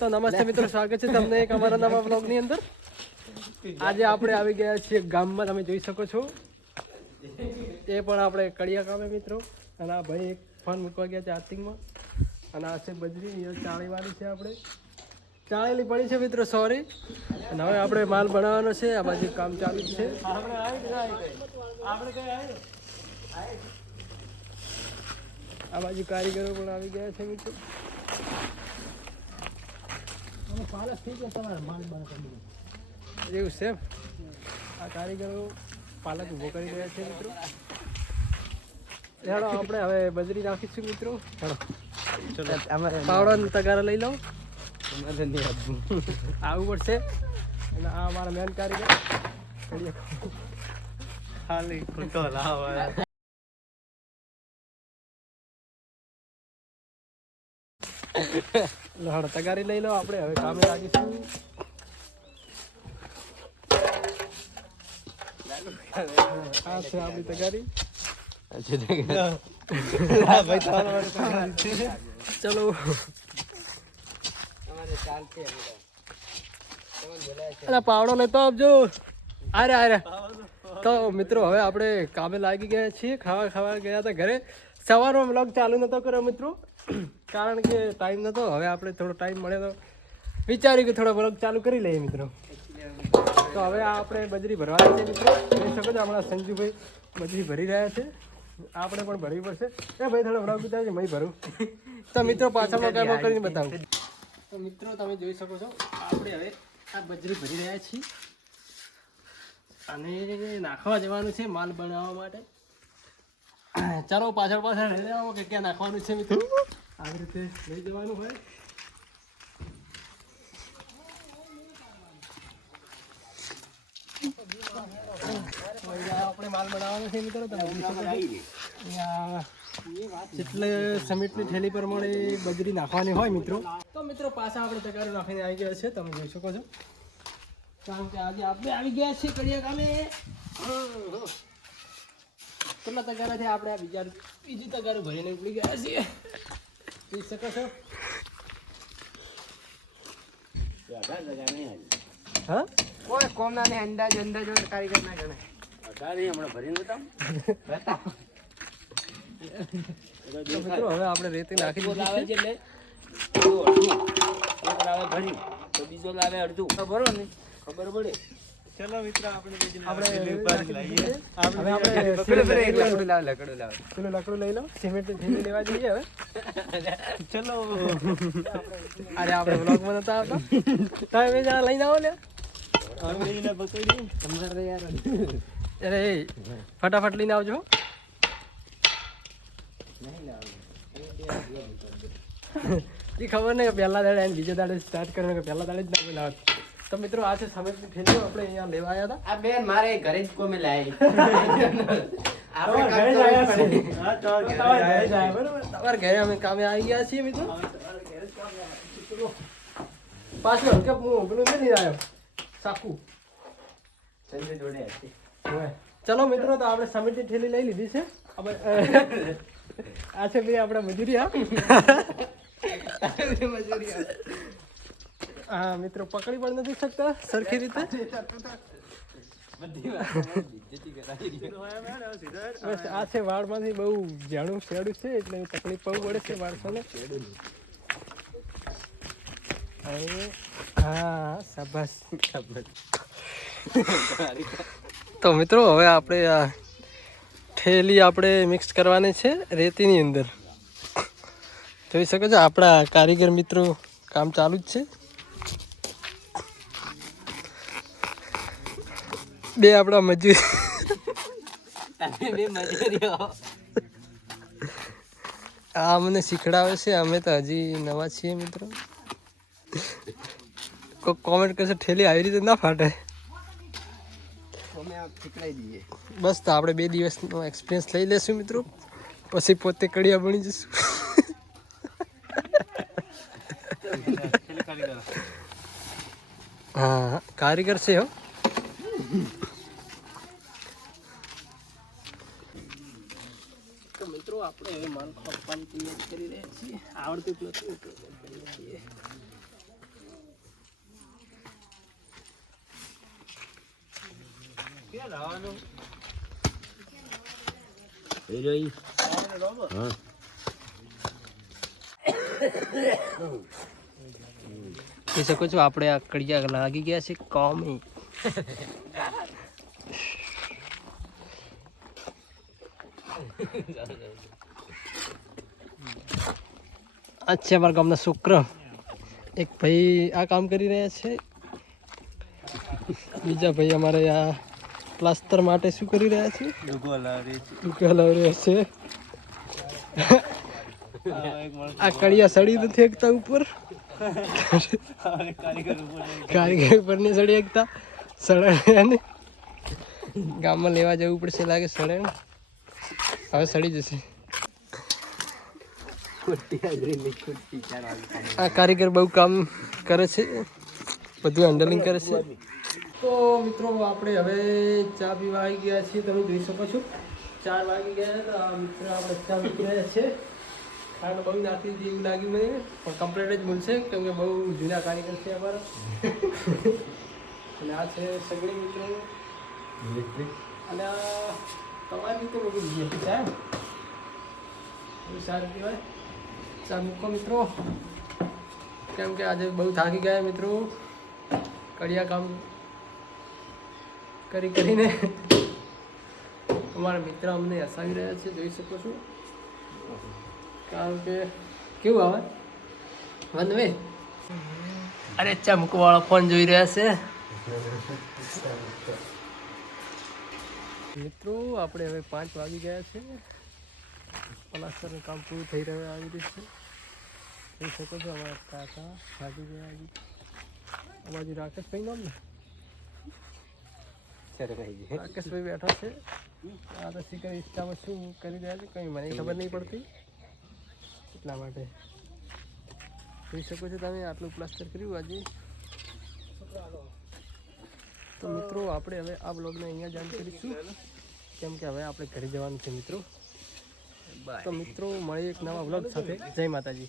તો નમસ્તે મિત્રો, સ્વાગત છે તમને એક અમારા નવા બ્લોગની અંદર. આજે આપણે આવી ગયા છીએ ગામમાં, તમે જોઈ શકો છો. એ પણ આપણે કડિયા ગામે મિત્રો. અને આ ભાઈ એક ફોન મૂકવા ગયા છે આર્થિંગમાં. અને આ છે બજરી ચાળીવાળી છે, આપણે ચાળેલી પડી છે મિત્રો, સોરી. અને હવે આપણે માલ બનાવવાનો છે. આ બાજુ કામ ચાલુ જ છે. આ બાજુ કારીગરો પણ આવી ગયા છે મિત્રો. એવું છે. આ કારીગરો પાલક ઉભો કરી રહ્યા છે મિત્રો. હેડો આપણે હવે બજરી નાખીશું મિત્રો. હેડો પાવડો તગારા લઈ લો. આવું પડશે. અને આ અમારા મેન કારીગર ખાલી ખોટો લાવ. હળ તગારી લઈ લો. આપણે હવે કામે લાગીશું. આ છે આપણી તગારી. ચલો પાવડો લેતો આપજો. આરે તો મિત્રો હવે આપણે કામે લાગી ગયા છીએ. ખાવા ગયા હતા ઘરે. સવારમાં બ્લોગ ચાલુ નતો કર્યો મિત્રો, કારણ કે ટાઈમ નતો. હવે આપણે થોડો ટાઈમ મળે તો વિચાર્યું કે થોડો બ્લોગ ચાલુ કરી લઈએ મિત્રો. તો હવે આપણે બજરી ભરવાની છે મિત્રો. જોઈ શકો છો હમણાં સંજુભાઈ બજરી ભરી રહ્યા છે. આપણે પણ ભરવી પડશે. એ ભાઈ થોડો બ્લોગ બતાવજો, મેં ભરું. તો મિત્રો પાછળનો કામ કરીને બતાવું. તો મિત્રો તમે જોઈ શકો છો આપણે હવે આ બજરી ભરી રહ્યા છીએ. અને નાખવા જવાનું છે માલ બનાવવા માટે. ચાલો પાછળ લઈ આવો કે ક્યાં નાખવાનું છે મિત્રો. આવી રીતે લઈ જવાનું હોય. આપણે માલ બનાવવાનો છે મિત્રો. એટલે સિમેન્ટની થેલી પ્રમાણે બજરી નાખવાની હોય મિત્રો. તો મિત્રો પાછા આપણે તગારો નાખીને આવી ગયા છે, તમે જોઈ શકો છો. કારણ કે આજે આપણે આવી ગયા છીએ કડિયા ગામે. કેટલા તગારાથી આપણે આ બીજી તગારો ભરીને ઉપડી ગયા છીએ, જોઈ શકો છો. હા કોઈ કોમના ને અંદાજ કારીગર ના ગણે. હમણાં ભરીને બતાવ. મિત્રો હવે આપણે રેતી નાખી દીધી છે. ભરી તો બીજો લાવે અડધું. ખબર ને ખબર પડે. ચલો મિત્રો આપણે લકડું લઈ લો. સિમેન્ટ ની થેલી લેવા જઈએ હવે. ચલો અરે આપણે બ્લોગમાં નતા આવતા. તમે જરા લઈને આવો લે. અરે ફટાફટ લઈને આવજો. એ ખબર નહીં પહેલા દાડે બીજા દાડે સ્ટાર્ટ કરવાનું, પહેલા દાડે જ ના બોલાવ. તો મિત્રો આ છે સમેતની થેલીઓ આપણે અહીંયા લેવા આવ્યા હતા. આ બેન મારે ઘરે જ કોમે લાવી. તમારે ઘરે અમે કામે આવી ગયા છીએ મિત્રો. પાછું હલકે હું પેલું નથી આવ્યો સાકુ સંજય જોડે. ચલો મિત્રો તો આપણે સમેતની થેલી લઈ લીધી છે. આ છે ભાઈ આપણા મજૂરિયા. હા મિત્રો પકડી પણ નથી શકતા સરખી રીતે. બસ આ છે વાળમાંથી બહુ જાણું શેડું છે, એટલે તકલીફ બહુ પડે છે માણસોને. હા શાબાશ. તો મિત્રો હવે આપણે આ થેલી આપણે મિક્સ કરવાની છે રેતીની અંદર. જોઈ શકો છો આપણા કારીગર મિત્રો કામ ચાલુ જ છે. બે આપણા મજૂર આ મને શીખડાવે છે. અમે તો હજી નવા છીએ મિત્રો. કોઈ કોમેન્ટ કરશે થેલી આવી રીતે ના ફાટે. બસ તો આપણે 2 દિવસનો એક્સપિરિયન્સ લઈ લેશું મિત્રો, પછી પોતે કડિયા બની જશું. હા કારીગર છે હો. તો મિત્રો આપણે હવે માલ ખોલવાની તૈયારી કરી રહ્યા છીએ. આવડતું જ નથી. જોઈ શકો છો આપણે આ કડિયા લાગી ગયા છે કામ. આ છે અમારા ગામના શુક્ર. એક ભાઈ આ કામ કરી રહ્યા છે, બીજા ભાઈ અમારે આ પ્લાસ્ટર માટે શું કરી રહ્યા છે? ડૂકો હલાવી રહ્યા છે. આ કડિયા સડી નથી એકતા ઉપર, કારીગર ઉપર ને સડી એકતા સડે ગામમાં લેવા જવું પડશે લાગે. સડે હવે સડી જશે. આ કારીગર બહુ કામ કરે છે, બધું હેન્ડલિંગ કરે છે. તો મિત્રો આપણે હવે ચા પીવા આવી ગયા છીએ. તમે જોઈ શકો છો 4 વાગી ગયા. તો આ મિત્ર આપણે ચા પી રહ્યા છે. ખાંડ બહુ નાખી દીધી એવું લાગ્યું મને, પણ કમ્પ્લીટ જ મળશે કેમ કે બહુ જૂના કારીગર છે અમારા. અને આ છે સગડી મિત્રો, અને આ તમારી રીતે મૂકી દીધી ચા. બહુ સારું કહેવાય. ચા મૂકો મિત્રો, કેમ કે આજે બહુ થાકી ગયા મિત્રો કડિયા કામ કરીને. અમારા મિત્ર અમને હસાવી રહ્યા છે, જોઈ શકો છો. કારણ કે કેવું આવે વનવે. અરે ચા મૂકવાવાળો ફોન જોઈ રહ્યા છે મિત્રો. આપણે હવે 5 વાગી ગયા છે. પ્લાસ્ટરનું કામ પૂરું થઈ રહ્યું આવી રીતે જોઈ શકો છો. અમારા કાકા ભાગી ગયા. આ બાજુ રાકેશભાઈ નામ ને, રાકેશભાઈ બેઠા છે. આ તો શીખર ઇન્સ્ટામાં શું કરી રહ્યા છે કંઈ મને ખબર નહીં પડતી, એટલા માટે જોઈ શકો છો તમે. આટલું પ્લાસ્ટર કર્યું આજે. તો મિત્રો આપણે હવે આ બ્લોગને અહીંયા જાણ કરીશું, કેમ કે હવે આપણે ઘરે જવાનું છે મિત્રો. તો મિત્રો મળીએ એક નવા બ્લોગ સાથે. જય માતાજી.